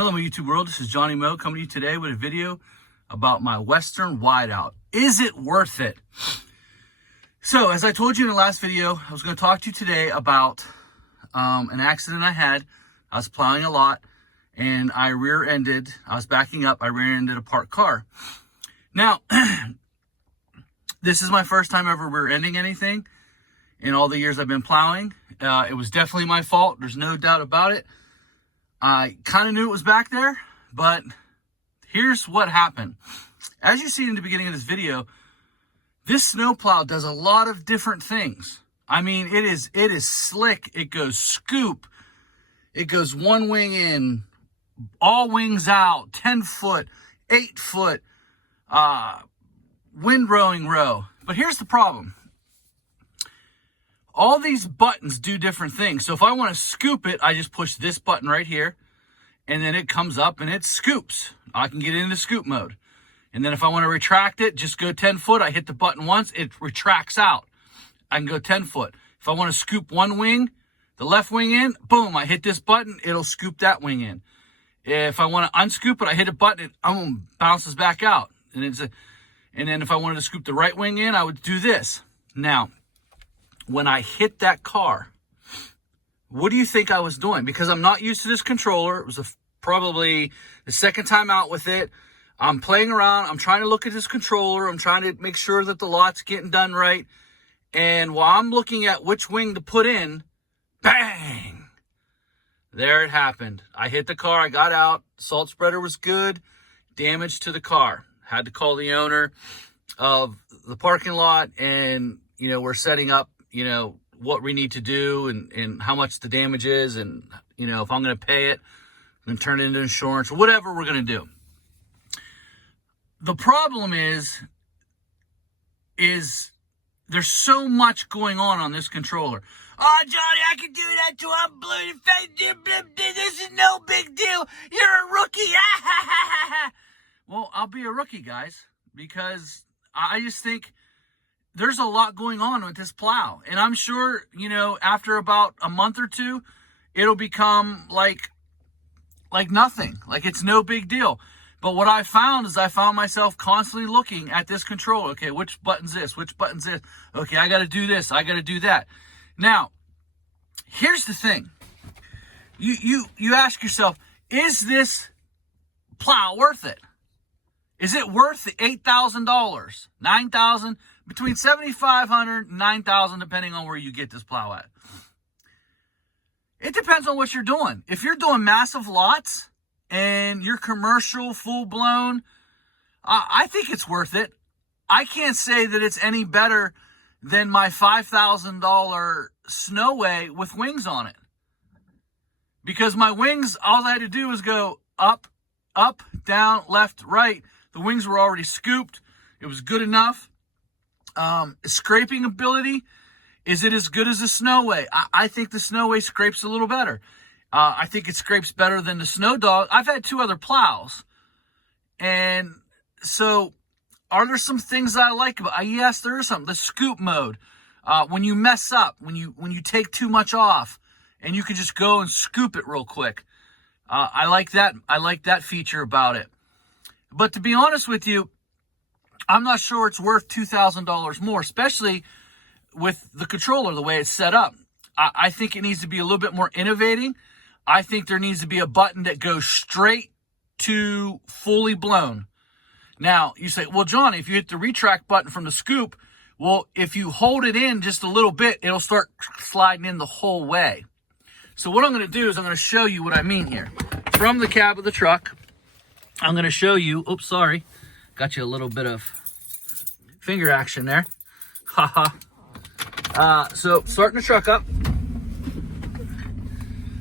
Hello, my YouTube world. This is Johnny Moe coming to you today with a video about my Western wideout. Is it worth it? So, as I told you in the last video, I was going to talk to you today about an accident I had. I was plowing a lot, and I was backing up, I rear-ended a parked car. Now, this is my first time ever rear-ending anything in all the years I've been plowing. It was definitely my fault. There's no doubt about it. I kind of knew it was back there, but here's what happened. As you see in the beginning of this video, this snowplow does a lot of different things. I mean, it is slick. It goes scoop. It goes one wing in, all wings out, 10 foot, 8 foot, windrowing row. But here's the problem. All these buttons do different things. So if I want to scoop it, I just push this button right here, and then it comes up and it scoops. I can get into scoop mode. And then if I want to retract it, just go 10 foot. I hit the button once, it retracts out. I can go 10 foot. If I want to scoop one wing, the left wing in, boom, I hit this button, it'll scoop that wing in. If I want to unscoop it, I hit a button, it bounces back out. And then if I wanted to scoop the right wing in, I would do this. Now, when I hit that car, what do you think I was doing? Because I'm not used to this controller. It was probably the second time out with it. I'm playing around. I'm trying to look at this controller. I'm trying to make sure that the lot's getting done right. And while I'm looking at which wing to put in, bang! There it happened. I hit the car. I got out. Salt spreader was good. Damage to the car. Had to call the owner of the parking lot, and, we're setting up, what we need to do and how much the damage is, and, if I'm going to pay it and turn it into insurance or whatever we're going to do. The problem is there's so much going on this controller. Oh, Johnny, I can do that too. I'm blue in the face. This is no big deal. You're a rookie. Well, I'll be a rookie, guys, because I just think there's a lot going on with this plow. And I'm sure, after about a month or two, it'll become like nothing. Like it's no big deal. But what I found is I found myself constantly looking at this controller. Okay, which button's this? Which button's this? Okay, I got to do this. I got to do that. Now, here's the thing. You ask yourself, is this plow worth it? Is it worth the $8,000, $9,000, between $7,500 and $9,000, depending on where you get this plow at? It depends on what you're doing. If you're doing massive lots and you're commercial, full-blown, I think it's worth it. I can't say that it's any better than my $5,000 snoway with wings on it. Because my wings, all I had to do was go up, down, left, right. The wings were already scooped. It was good enough. Scraping ability, is it as good as the snoway? I think the snoway scrapes a little better. I think it scrapes better than the snow dog. I've had two other plows. And so, are there some things I like about it? Yes, there is something. The scoop mode. When you mess up, when you take too much off, and you can just go and scoop it real quick. I like that. I like that feature about it. But to be honest with you, I'm not sure it's worth $2,000 more, especially with the controller, the way it's set up. I think it needs to be a little bit more innovating. I think there needs to be a button that goes straight to fully blown. Now, you say, well, Johnny, if you hit the retract button from the scoop, well, if you hold it in just a little bit, it'll start sliding in the whole way. So what I'm going to do is I'm going to show you what I mean here. From the cab of the truck, I'm going to show you, oops, sorry, got you a little bit of finger action there. So starting the truck up.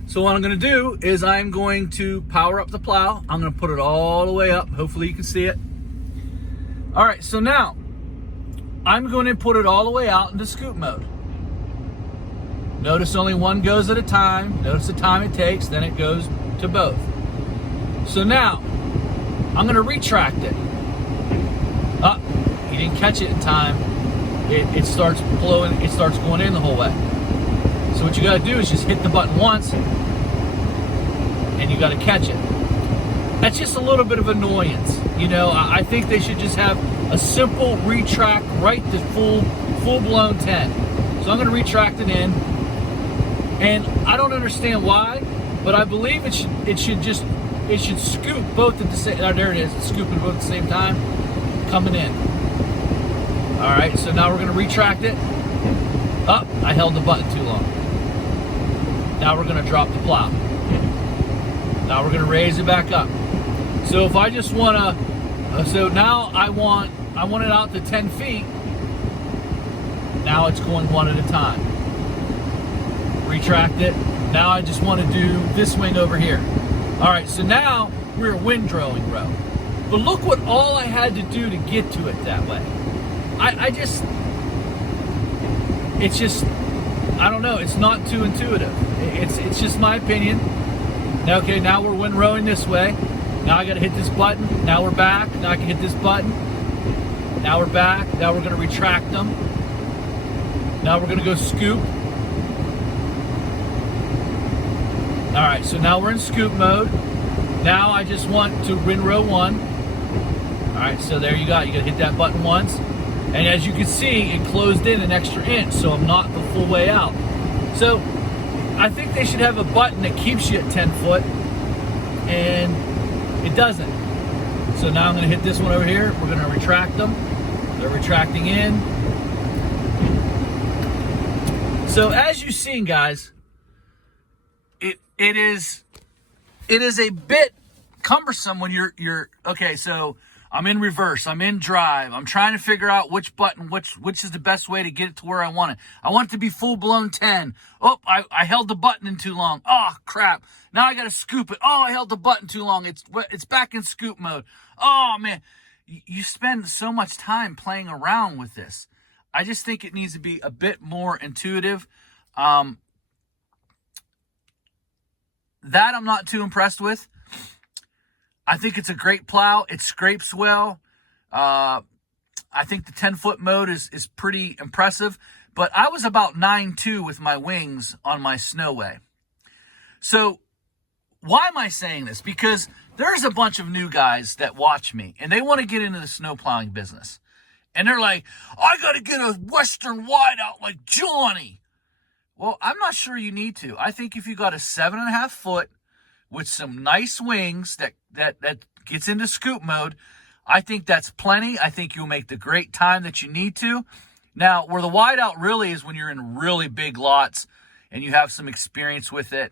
So what I'm going to do is I'm going to power up the plow. I'm going to put it all the way up. Hopefully you can see it. All right, so now I'm going to put it all the way out into scoop mode. Notice only one goes at a time. Notice the time it takes, then it goes to both. So now I'm going to retract it. You didn't catch it in time. It starts blowing, it starts going in the whole way. So what you got to do is just hit the button once, and you got to catch it. That's just a little bit of annoyance. You know, I think they should just have a simple retract right to full-blown 10. So I'm going to retract it in. And I don't understand why, but I believe it should scoop both at the same. Oh, there it is. It's scooping both at the same time, coming in. All right. So now we're going to retract it. Oh, I held the button too long. Now we're going to drop the plow. Now we're going to raise it back up. So if I just want to, so now I want it out to 10 feet. Now it's going one at a time. Retract it. Now I just want to do this wing over here. All right, so now we're windrowing row. But look what all I had to do to get to it that way. It's just, I don't know, it's not too intuitive. It's just my opinion. Now, okay, now we're windrowing this way. Now I got to hit this button. Now we're back. Now I can hit this button. Now we're back. Now we're going to retract them. Now we're going to go scoop. All right, so now we're in scoop mode. Now I just want to windrow one. All right, so there you go. You got to hit that button once. And as you can see, it closed in an extra inch, so I'm not the full way out. So I think they should have a button that keeps you at 10 foot, and it doesn't. So now I'm going to hit this one over here. We're going to retract them. They're retracting in. So as you've seen, guys, it is a bit cumbersome when you're okay. So I'm in reverse. I'm in drive. I'm trying to figure out which button, which is the best way to get it to where I want it. I want it to be full blown 10. Oh, I held the button in too long. Oh crap! Now I got to scoop it. Oh, I held the button too long. It's back in scoop mode. Oh man, you spend so much time playing around with this. I just think it needs to be a bit more intuitive. That I'm not too impressed with. I think it's a great plow. It scrapes well. I think the 10-foot mode is pretty impressive. But I was about 9.2 with my wings on my snoway. So why am I saying this? Because there's a bunch of new guys that watch me, and they want to get into the snow plowing business. And they're like, I got to get a Western wideout like Johnny. Well, I'm not sure you need to. I think if you got a 7.5 foot with some nice wings that gets into scoop mode, I think that's plenty. I think you'll make the great time that you need to. Now, where the wideout really is when you're in really big lots and you have some experience with it,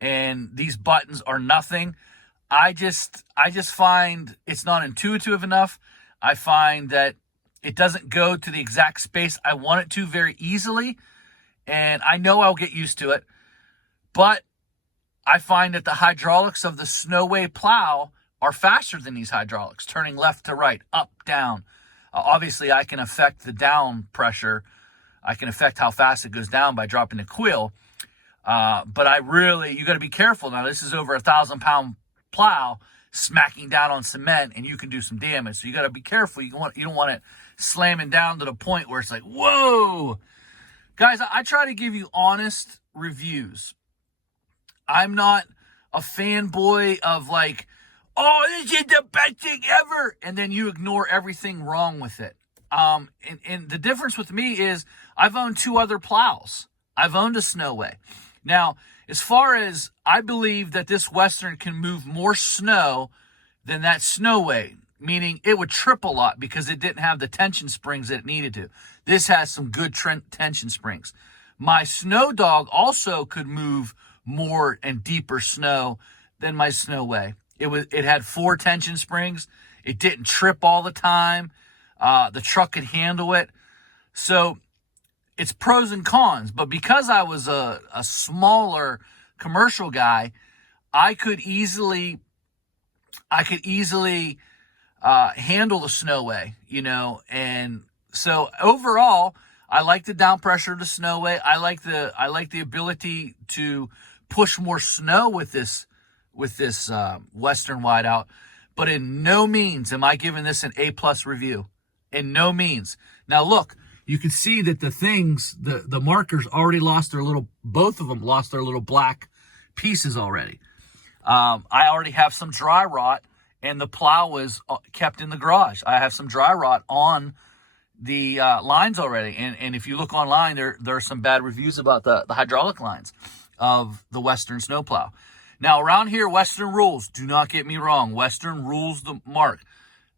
and these buttons are nothing. I just find it's not intuitive enough. I find that it doesn't go to the exact space I want it to very easily. And I know I'll get used to it, but I find that the hydraulics of the snoway plow are faster than these hydraulics, turning left to right, up, down. Obviously, I can affect the down pressure. I can affect how fast it goes down by dropping the quill. But you got to be careful. Now, this is over 1,000-pound plow smacking down on cement, and you can do some damage. So you got to be careful. You don't want it slamming down to the point where it's like, whoa. Guys, I try to give you honest reviews. I'm not a fanboy of like, oh, this is the best thing ever, and then you ignore everything wrong with it. And the difference with me is I've owned 2 other plows. I've owned a snoway. Now, as far as I believe that this Western can move more snow than that snoway, meaning it would trip a lot because it didn't have the tension springs that it needed to. This has some good tension springs. My Snow Dog also could move more and deeper snow than my snoway. It had 4 tension springs. It didn't trip all the time. The truck could handle it. So it's pros and cons. But because I was a smaller commercial guy, I could easily handle the snoway, and so overall, I like the down pressure of the snoway. I like the ability to push more snow with this Western wideout, but in no means am I giving this an A+ review. In no means. Now look, you can see that the markers already lost both of them lost their little black pieces already. I already have some dry rot, and the plow was kept in the garage. I have some dry rot on the lines already. And if you look online, there are some bad reviews about the hydraulic lines of the Western snowplow. Now, around here, Western rules. Do not get me wrong. Western rules the mark.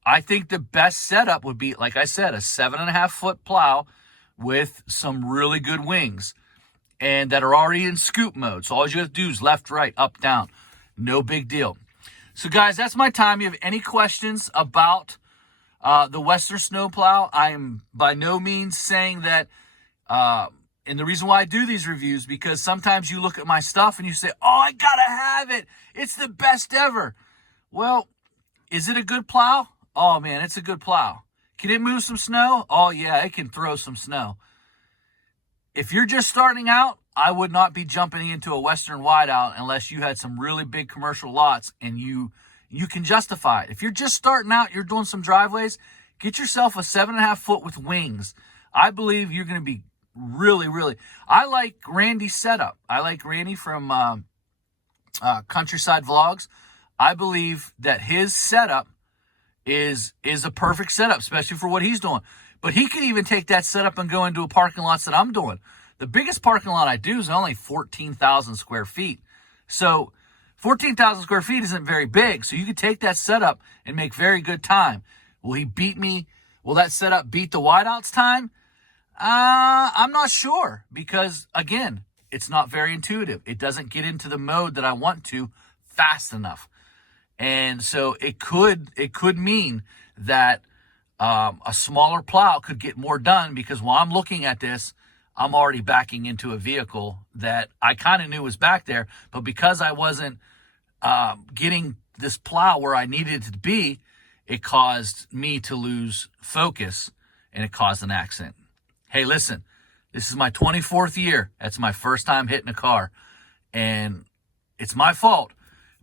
I think the best setup would be, like I said, a 7.5-foot plow with some really good wings and that are already in scoop mode. So all you have to do is left, right, up, down. No big deal. So, guys, that's my time. If you have any questions about the Western snowplow, I am by no means saying that, and the reason why I do these reviews, because sometimes you look at my stuff and you say, oh, I gotta have it. It's the best ever. Well, is it a good plow? Oh, man, it's a good plow. Can it move some snow? Oh, yeah, it can throw some snow. If you're just starting out, I would not be jumping into a Western wideout unless you had some really big commercial lots and you can justify it. If you're just starting out, you're doing some driveways, get yourself a 7.5-foot with wings. I believe you're going to be really, really. I like Randy's setup. I like Randy from Countryside Vlogs. I believe that his setup is a perfect setup, especially for what he's doing. But he could even take that setup and go into a parking lot that I'm doing. The biggest parking lot I do is only 14,000 square feet. So 14,000 square feet isn't very big. So you could take that setup and make very good time. Will he beat me? Will that setup beat the wideouts time? I'm not sure, because again, it's not very intuitive. It doesn't get into the mode that I want to fast enough. And so it could mean that a smaller plow could get more done, because while I'm looking at this, I'm already backing into a vehicle that I kind of knew was back there, but because I wasn't getting this plow where I needed it to be, it caused me to lose focus, and it caused an accident. Hey, listen, this is my 24th year. That's my first time hitting a car, and it's my fault,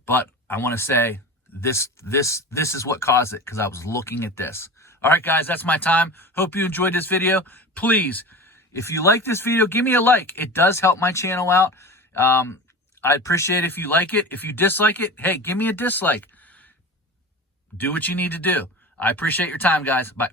but I want to say this is what caused it, because I was looking at this. All right, guys, that's my time. Hope you enjoyed this video. Please, if you like this video, give me a like. It does help my channel out. I appreciate it if you like it. If you dislike it, hey, give me a dislike. Do what you need to do. I appreciate your time, guys. Bye.